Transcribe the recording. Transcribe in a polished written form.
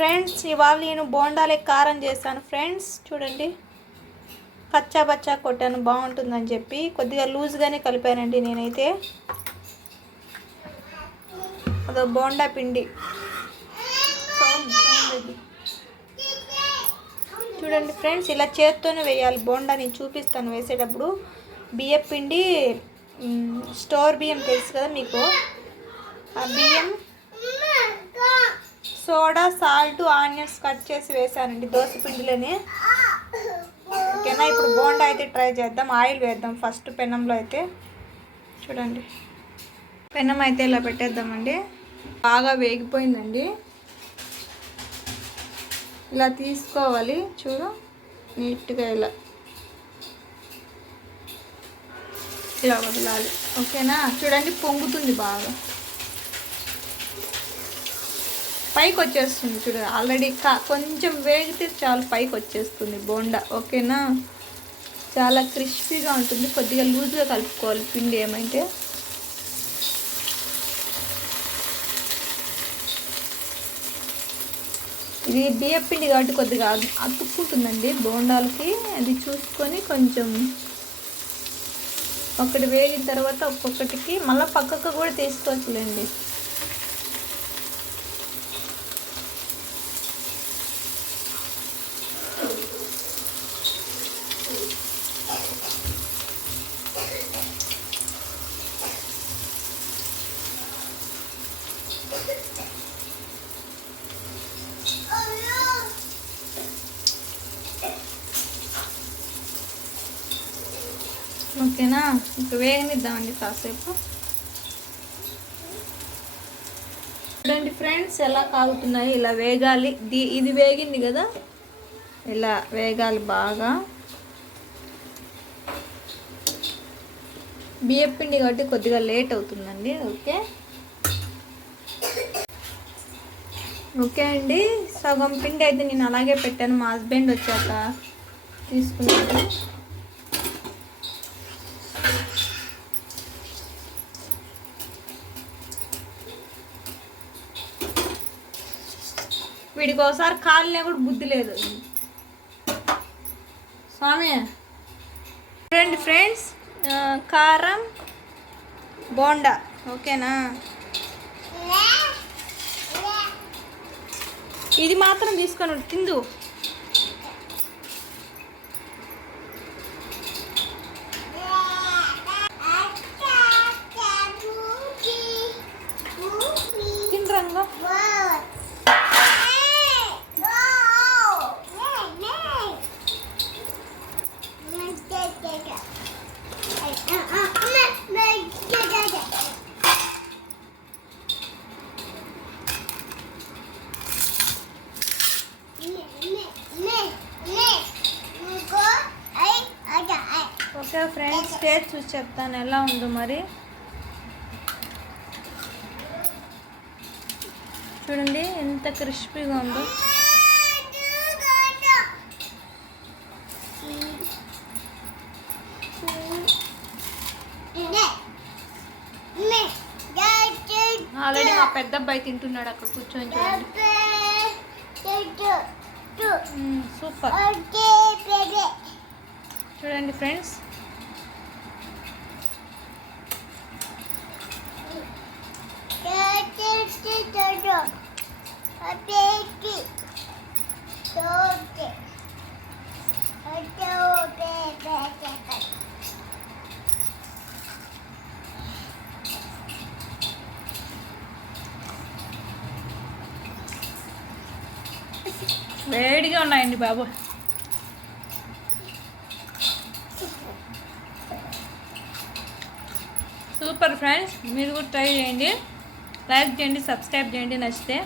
Friends ఇవాళ నేను బోండాలే కారం చేశాను ఫ్రెండ్స్. చూడండి, కచ్చా బచ్చా కొట్టాను బాగుంటుందని చెప్పి కొద్దిగా లూజ్గానే కలిపానండి నేనైతే. అదో బోండా పిండి చూడండి ఫ్రెండ్స్, ఇలా చేత్తోనే వేయాలి బోండా. నేను చూపిస్తాను వేసేటప్పుడు. బియ్యం పిండి, స్టోర్ బియ్యం తెలుసు కదా మీకు, ఆ బియ్యం, సోడా, సాల్ట్, ఆనియన్స్ కట్ చేసి వేసానండి దోశ పిండిలోనే. ఓకేనా, ఇప్పుడు బోండా అయితే ట్రై చేద్దాం. ఆయిల్ వేద్దాం ఫస్ట్ పెనంలో అయితే. చూడండి, పెనం అయితే ఇలా పెట్టేద్దామండి. బాగా వేగిపోయిందండి. ఇలా తీసుకోవాలి, చూడు నీట్గా ఇలా వదలాలి. ఓకేనా, చూడండి పొంగుతుంది బాగా, పైకి వచ్చేస్తుంది. చూడండి ఆల్రెడీ కొంచెం వేగితే చాలు పైకి వచ్చేస్తుంది బోండా. ఓకేనా, చాలా క్రిస్పీగా ఉంటుంది. కొద్దిగా లూజ్గా కలుపుకోవాలి పిండి ఏమంటే. ఇది బియ్యం పిండి కాబట్టి కొద్దిగా అతుక్కుంటుందండి బోండాలకి. అది చూసుకొని కొంచెం ఒకటి వేగిన తర్వాత ఒక్కొక్కటికి మళ్ళీ పక్కకు కూడా తీసుకోవచ్చులేండి. ఓకేనా, ఇంకా వేగనిద్దామండి కాసేపు. చూడండి ఫ్రెండ్స్ ఎలా కాగుతున్నాయి. ఇలా వేగాలి. ఇది వేగింది కదా, ఇలా వేగాలి బాగా. బియ్యం పిండి కాబట్టి కొద్దిగా లేట్ అవుతుందండి. ఓకే అండి, సగం పిండి అయితే నేను అలాగే పెట్టాను. మా హస్బెండ్ వచ్చాక తీసుకున్నాను. వీడికి ఒకసారి కాలినా కూడా బుద్ధి లేదు స్వామి. చూడండి ఫ్రెండ్స్, కారం బోండా. ఓకేనా, ఇది మాత్రం తీసుకొని తిందు. తినరంగా ఓకే ఫ్రెండ్స్, టేస్ట్ చూసి చెప్తాను ఎలా ఉందో మరి. చూడండి ఎంత క్రిస్పీగా ఉందో. ఆల్రెడీ మా పెద్ద అబ్బాయి తింటున్నాడు అక్కడ కూర్చొని. చూడండి సూపర్. చూడండి ఫ్రెండ్స్, వేడిగా ఉన్నాయండి బాబు. సూపర్ ఫ్రెండ్స్, మీరు కూడా ట్రై చేయండి. లైక్ చేయండి, సబ్స్క్రైబ్ చేయండి నచ్చితే.